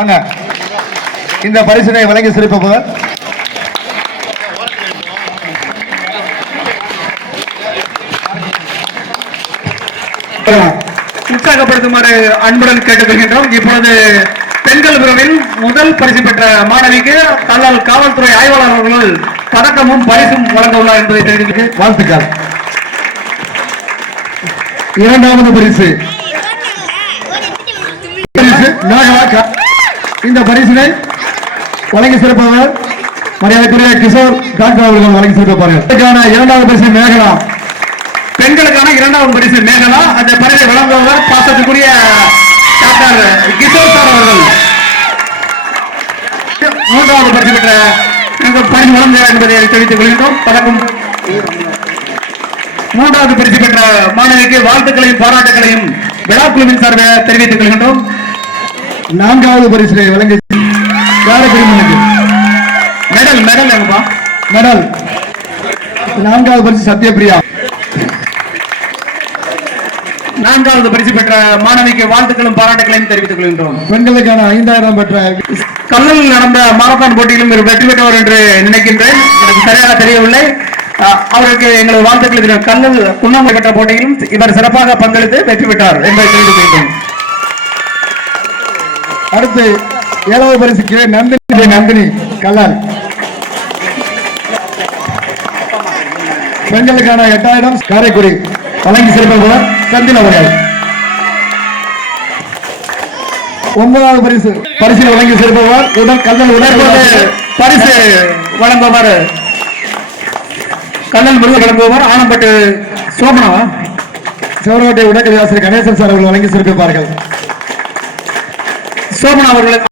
வாங்க. இந்த பரிசினை வழங்கி சிறப்பவர் உற்சாகப்படுத்துமாறு அன்புடன் கேட்டுக்கொள்கின்றோம். இப்பொழுது பெண்கள் பிரிவில் முதல் பரிசு பெற்ற மாணவிக்கு தல்லால் காவல்துறை ஆய்வாளர் அவர்கள் பதக்கமும் பரிசும் வழங்க உள்ளார் என்பதை தெரிவித்து வாழ்த்துக்கள். இரண்டாவது பரிசு. இந்த பரிசினை வழங்கி சிறப்பவர் மரியாதைக்குரிய கிஷோர் டாக்டர் அவர்கள் வழங்கி சிறப்பார்கள். இதற்கான இரண்டாவது பரிசு மேகலா. பெண்களுக்கான இரண்டாவது பரிசு மேகலா. அந்த பரிசை வழங்குபவர் பாசத்துக்குரிய டாக்டர் கிஷோர் சார் அவர்கள். மூன்றாவது பரிசு பெற்ற பரிசு வழங்குகிறார் என்பதை தெரிவித்துக் கொள்கின்றோம். பதக்கம் மூன்றாவது பரிசு பெற்ற மாணவிக்கு வாழ்த்துக்களையும் பாராட்டுகளையும் விழாக்குழுவின் சார்பில் தெரிவித்துக் கொள்கின்றோம். நான்காவது பரிசு வழங்கி மெடல் மெடல் எங்கப்பா? மெடல். நான்காவது பரிசு சத்யபிரியா. நான்காவது பரிசு பெற்ற மாணவிக்கு வாழ்த்துக்களும் பாராட்டுகளையும் தெரிவித்துக் கொள்கின்றோம். பெண்களுக்கான ஐந்தாயிரம் பெற்ற கல்லூரியில் நடந்த மாரத்தான் போட்டியிலும் இவர் வெற்றி பெற்றவர் என்று நினைக்கின்றேன். எனக்கு சரியாக தெரியவில்லை. அவருக்கு எங்களது வாழ்த்துக்கள் தெரியும் கல்லல் குன்னமலை பெற்ற போட்டியிலும் இவர் சிறப்பாக பங்கெடுத்து வெற்றி பெற்றார் என்பதை தெரிவித்துக் கொள்கிறேன் அடுத்து ஏழாவது பரிசு கே நந்தினி நந்தினி கல்லால். பெண்களுக்கான எட்டாயிரம் காரைக்குடி வழங்கி சிறப்பவர் செந்தில் அவர்கள். ஒன்பதாவது பரிசு பரிசில் வழங்கி சிறப்பவர் உடல் கல்லல் உடல் பரிசு வழங்குபவர் கல்லல் முருகன் வழங்குபவர் ஆனப்பட்டு சோமனவா சிவரோட்டை உடற்கலை ஆசிரியர் கணேசன் சார் அவர்கள் வழங்கி சிறப்பிப்பார்கள். சோமனா அவர்களுக்கு